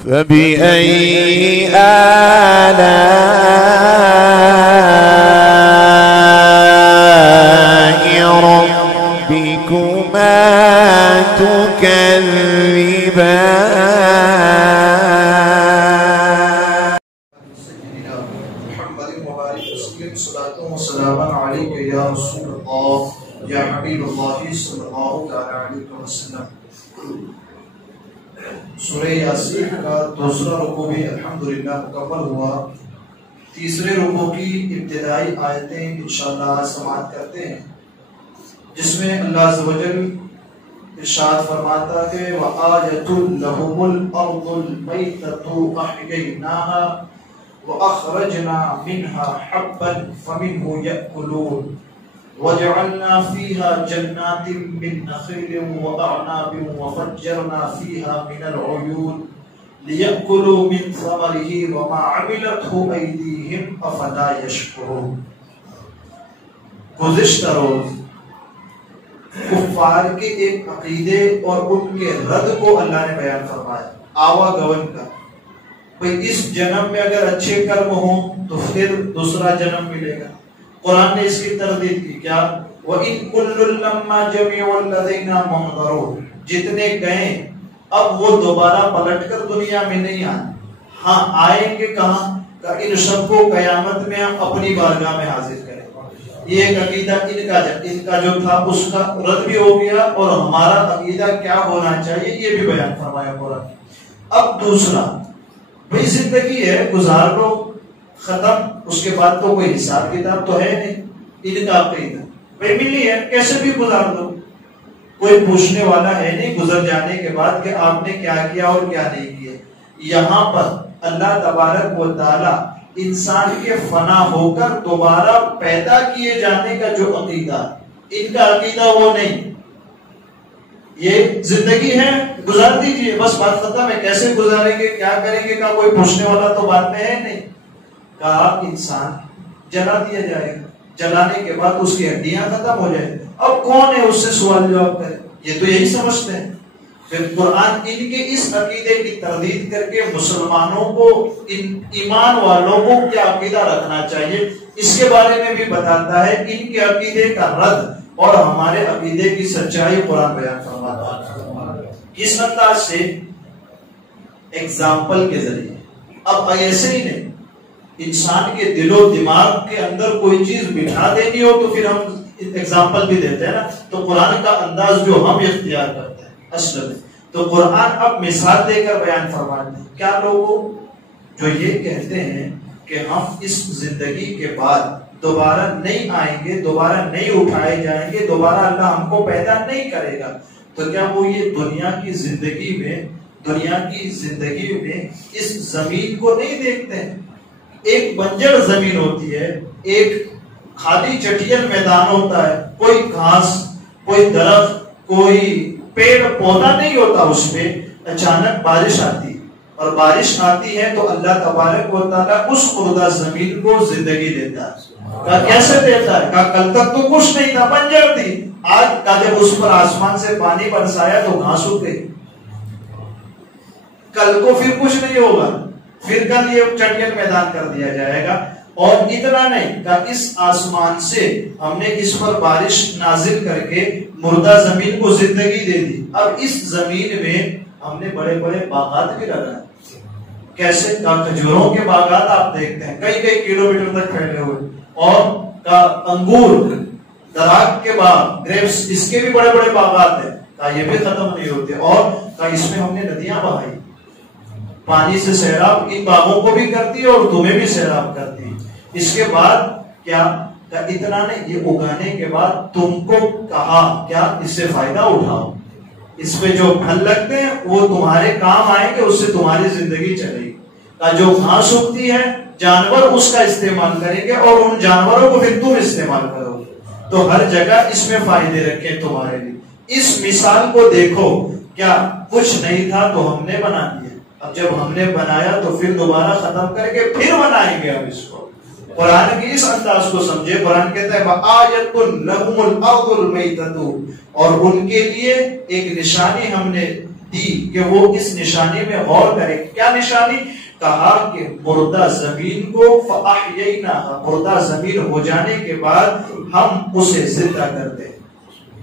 فبأي آلاء ربكما تكذبان. سيدنا محمد وبارك وسلم صلاة وسلاما عليك يا رسول الله يا حبيب الله صلى الله عليه وسلم. سورہ یاسین کا دوسرا رکوع بھی الحمدللہ مکمل ہوا. تیسرے رکوع کی ابتدائی آیتیں انشاءاللہ سماعت کرتے ہیں، جس میں اللہ عز و جل ارشاد فرماتا ہے وَآیَةٌ لَهُمُ الْأَرْضُ الْمَيْتَةُ أَحْيَيْنَاهَا وَأَخْرَجْنَا مِنْهَا حَبًّا فَمِنْهُ يَأْكُلُونَ وَجَعَلْنَا فِيهَا جَنَّاتٍ مِّن نَخِيلٍ وَأَعْنَابٍ وَفَجَّرْنَا فِيهَا مِنَ الْعُيُونِ لِيَأْكُلُوا مِنْ ثَمَرِهِ وَمَا عَمِلَتْهُ أَيْدِيهِمْ أَفَلَا يَشْكُرُونَ. گزشتہ روز کفار کے ایک عقیدے اور ان کے رد کو اللہ نے بیان فرمایا، آوا گون کا. بھئی اس جنم میں اگر اچھے کرم ہوں تو پھر دوسرا جنم ملے گا. قرآن نے اس کی تردید کی، کیا وَإِن كُلٌّ لَمَّا جَمِيعٌ لَدَيْنَا مُحْضَرُونَ. جتنے گئے اب وہ دوبارہ پلٹ کر دنیا میں نہیں آئیں. ہاں آئیں گے کہاں؟ کہ ان سب کو قیامت میں ہم اپنی بارگاہ میں حاضر کریں. یہ ایک عقیدہ ان کا جو تھا اس کا رد بھی ہو گیا، اور ہمارا عقیدہ کیا ہونا چاہیے یہ بھی بیان فرمایا قرآن. اب دوسرا، بھئی زندگی ہے، گزار لو، ختم، اس کے بعد تو کوئی حساب کتاب تو ہے نہیں. ان کا عقیدہ بھئی ملی ہے کیسے بھی گزار دو، کوئی پوچھنے والا ہے نہیں گزر جانے کے بعد کہ آپ نے کیا کیا اور کیا نہیں کیا. یہاں پر اللہ تبارک و تعالی انسان کے فنا ہو کر دوبارہ پیدا کیے جانے کا جو عقیدہ، ان کا عقیدہ وہ نہیں. یہ زندگی ہے گزار دیجئے، بس بات ختم ہے. کیسے گزاریں گے، کیا کریں گے، کا کوئی پوچھنے والا تو بات میں ہے نہیں. کہا انسان جلا دیا جائے گا، جلانے کے بعد اس کی ہڈیاں ختم ہو جائیں. اب کون ہے اس سے سوال جواب کرے؟ یہ تو یہی سمجھتے ہیں. پھر قرآن ان کے اس عقیدے کی تردید کر کے مسلمانوں کو، ایمان والوں کو کیا عقیدہ رکھنا چاہیے اس کے بارے میں بھی بتاتا ہے. ان کے عقیدے کا رد اور ہمارے عقیدے کی سچائی قرآن بیان فرماتا ہے. کس انداز سے؟ ایگزامپل کے ذریعے. اب ایسے ہی نہیں، انسان کے دل و دماغ کے اندر کوئی چیز بٹھا دینی ہو تو پھر ہم ایگزامپل بھی دیتے ہیں نا. تو قرآن کا انداز جو ہم اختیار کرتے ہیں اصل میں، تو قرآن اب مثال دے کر بیان فرماتے ہیں. کیا لوگوں جو یہ کہتے ہیں کہ ہم اس زندگی کے بعد دوبارہ نہیں آئیں گے، دوبارہ نہیں اٹھائے جائیں گے، دوبارہ اللہ ہم کو پیدا نہیں کرے گا، تو کیا وہ یہ دنیا کی زندگی میں اس زمین کو نہیں دیکھتے ہیں؟ ایک بنجر زمین ہوتی ہے، ایک خالی چٹیل میدان ہوتا ہے، کوئی گھاس، کوئی درخت، کوئی پیڑ پودا نہیں ہوتا. اس پہ اچانک بارش آتی، اور بارش آتی ہے تو اللہ تبارک و تعالیٰ اس خردہ زمین کو زندگی دیتا ہے. کیسے دیتا ہے؟ کل تک تو کچھ نہیں تھا، بنجر تھی. آج جب اس پر آسمان سے پانی برسایا تو گھاس اگ گئی. کل کو پھر کچھ نہیں ہوگا، پھر کل یہ چٹیل میدان کر دیا جائے گا. اور اتنا نہیں کہ اس آسمان سے ہم نے اس پر بارش نازل کر کے مردہ زمین کو زندگی دے دی. اب اس زمین میں ہم نے بڑے بڑے باغات بھی لگائے. کیسے؟ کھجوروں کے باغات آپ دیکھتے ہیں کئی کئی کلومیٹر تک پھیلے ہوئے، اور انگور، دراگ کے باغ، گریپس، اس کے بھی بڑے بڑے باغات ہیں. یہ بھی ختم نہیں ہوتے. اور اس میں ہم نے ندیاں بہائی، پانی سے سیراب ان باغوں کو بھی کرتی ہے اور تمہیں بھی سیراب کرتی ہے. اس کے بعد کیا اتنا نہیں، یہ اگانے کے بعد تم کو کہا کیا اس سے فائدہ اٹھاؤ، اس پہ جو پھل لگتے ہیں وہ تمہارے کام آئیں گے، اس سے تمہاری زندگی چلے گی. جو گھاس اگتی ہے جانور اس کا استعمال کریں گے، اور ان جانوروں کو پھر تم استعمال کرو گے. تو ہر جگہ اس میں فائدے رکھیں تمہارے لیے. اس مثال کو دیکھو، کیا کچھ نہیں تھا تو ہم نے بنا دیا. اب جب ہم نے بنایا تو پھر دوبارہ ختم کر کے پھر بنائیں گے ہم اس کو. قرآن کی اس انداز کو سمجھے. قرآن کہتا ہے وَآیَةٌ لَهُمُ الْأَرْضُ الْمَيْتَةُ، اور ان کے لیے ایک نشانی ہم نے دی کہ وہ اس نشانی میں غور کرے. کیا نشانی؟ کہا کہ مردہ زمین کو فَأَحْيَيْنَاهَا، مردہ زمین ہو جانے کے بعد ہم اسے زندہ کرتے ہیں.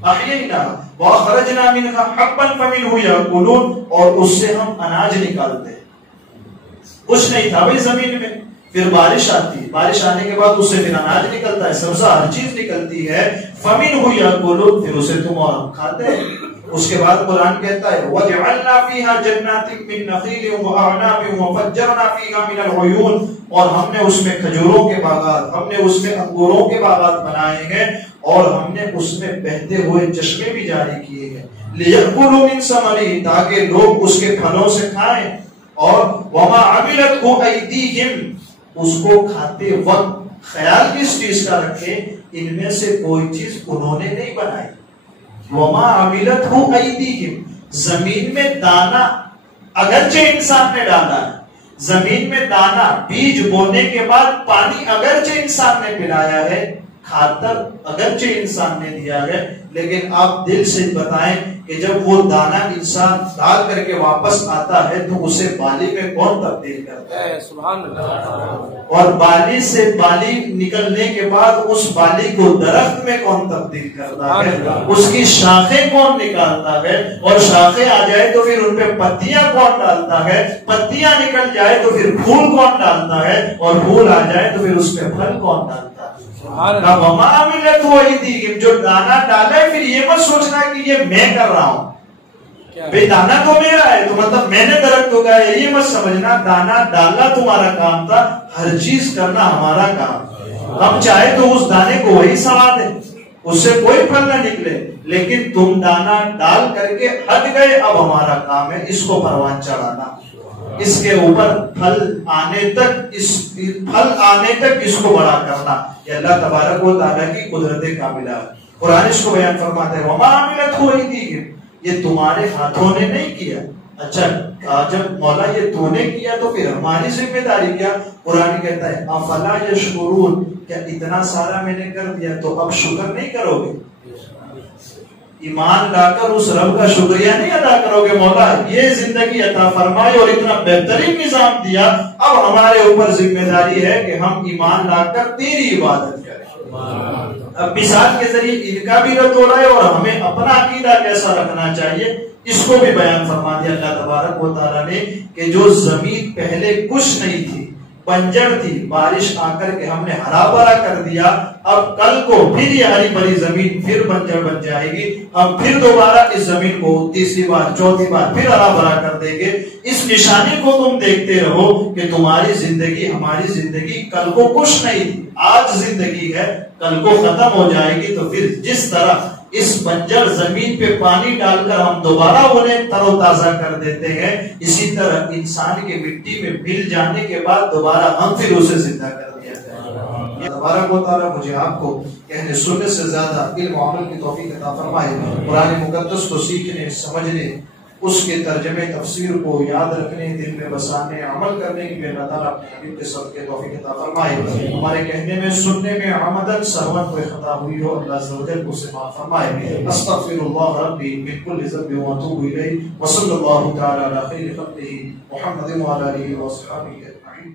أَحْيَيْنَاهَا وَأَخْرَجْنَا مِنْهَا حَبًّا فَمِنْهُ يَأْكُلُونَ، اور اس سے ہم اناج نکالتے ہیں. کچھ نہیں تھا بھائی زمین میں، پھر بارش آتی ہے، بارش آنے کے بعد اس سے پھر اناج نکلتا ہے، سبزہ ہر چیز نکلتی ہے. فَمِنْهُ يَأْكُلُونَ، پھر اسے تم اور ہم کھاتے ہیں. اس کے بعد قرآن کہتا ہے وَجَعَلْنَا فِيهَا جَنَّاتٍ مِّن نَخِيلٍ وَأَعْنَابٍ وَفَجَّرْنَا فِيهَا مِنَ الْعُيُونِ، اور ہم نے اس میں کھجوروں کے باغات، ہم نے اس میں انگوروں کے باغات بنائے ہیں، اور ہم نے اس میں بہتے ہوئے چشمے بھی جاری کیے ہیں. لِيَأْكُلُوا مِن ثَمَرِهِ، تاکہ لوگ اس کے پھلوں سے کھائیں. اور وَمَا عَمِلَتْهُ أَيْدِيهِمْ، اس کو کھاتے وقت خیال کس چیز کا رکھیں؟ ان میں سے کوئی چیز انہوں نے نہیں بنائی. وَمَا عَمِلَتْهُ أَيْدِيهِمْ، زمین میں دانا اگرچہ انسان نے ڈالا ہے، زمین میں دانا بیج بونے کے بعد پانی اگرچہ انسان نے پلایا ہے، کھاتر اگرچہ انسان نے دیا ہے، لیکن آپ دل سے بتائیں کہ جب وہ دانا انسان ڈال کر کے واپس آتا ہے تو اسے بالی میں کون تبدیل کرتا ہے؟ سبحان اللہ. اور بالی سے بالی نکلنے کے بعد اس بالی کو درخت میں کون تبدیل کرتا ہے؟ اس کی شاخیں کون نکالتا ہے؟ اور شاخیں آ جائے تو پھر ان پہ پتیاں کون ڈالتا ہے؟ پتیاں نکل جائے تو پھر پھول کون ڈالتا ہے؟ اور پھول آ جائے تو پھر اس پہ پھل کون ڈالتا ہے؟ جو دانا ڈالا ہے، پھر یہ مت سوچنا کہ یہ میں کر رہا ہوں، بھئی دانا تو میرا ہے تو مطلب میں نے درخت اگایا ہے، یہ مت سمجھنا. دانا ڈالنا تمہارا کام تھا، ہر چیز کرنا ہمارا کام. ہم چاہے تو اس دانے کو وہی سوا دیں، اس سے کوئی پھل نہ نکلے، لیکن تم دانا ڈال کر کے ہٹ گئے، اب ہمارا کام ہے اس کو پروان چڑھانا، اس کے اوپر پھل آنے تک اس کو بڑا کرنا. یہ اللہ تبارک و تعالیٰ کی قدرت کاملہ ہے. قرآن اس کو بیان فرماتا ہے وَمَا عَمِلَتْهُ أَيْدِيهِمْ، یہ تمہارے ہاتھوں نے نہیں کیا. اچھا جب مولا یہ تو نے کیا تو پھر ہماری ذمہ داری کیا؟ قرآن کہتا ہے أَفَلَا يَشْكُرُونَ، کیا اتنا سارا میں نے کر دیا تو اب شکر نہیں کرو گے؟ ایمان لا کر اس رب کا شکریہ نہیں ادا کرو گے؟ مولا یہ زندگی عطا فرمائی اور اتنا بہترین نظام دیا، اب ہمارے اوپر ذمہ داری ہے کہ ہم ایمان لا کر تیری عبادت کریں. اب مثال کے ذریعے ان کا بھی رد ہو رہا ہے اور ہمیں اپنا عقیدہ کیسا رکھنا چاہیے اس کو بھی بیان فرما دیا اللہ تبارک و تعالیٰ نے کہ جو زمین پہلے کچھ نہیں تھی، بنجر تھی، بارش آ کر کے ہم نے ہرا بھرا کر دیا، اب کل کو پھر یہ ہری بھری زمین پھر بنجر بن جائے گی، ہم پھر دوبارہ اس زمین کو تیسری بار چوتھی بار پھر ہرا بھرا کر دیں گے. اس نشانی کو تم دیکھتے رہو کہ تمہاری زندگی ہماری زندگی کل کو کچھ نہیں تھی، آج زندگی ہے، کل کو ختم ہو جائے گی. تو پھر جس طرح اس بنجر زمین پہ پانی ڈال کر ہم دوبارہ انہیں تر و تازہ کر دیتے ہیں، اسی طرح انسان کے مٹی میں مل جانے کے بعد دوبارہ ہم پھر اسے زندہ کر دیا جائے. یہ تبارک و تعالیٰ مجھے آپ کو اہل سنت سے زیادہ علم و عمل کی توفیق عطا فرمائے. قرآن مقدس کو سیکھنے، سمجھنے، اس کے ترجمے تفسیر کو یاد رکھنے، دل میں بسانے، عمل کرنے کی اللہ تعالیٰ اپنے حبیب کے صدقے توفیق عطا فرمائے. ہمارے کہنے میں، سننے میں عمدن سہون کوئی خطا ہوئی ہو اللہ عز و جل اسے معاف فرمائے. استغفر اللہ ربی من کل ذنب واتوب الیہ، وصلی اللہ تعالی علی خیر خلقہ محمد وعلی آلہ وصحبہ اجمعین.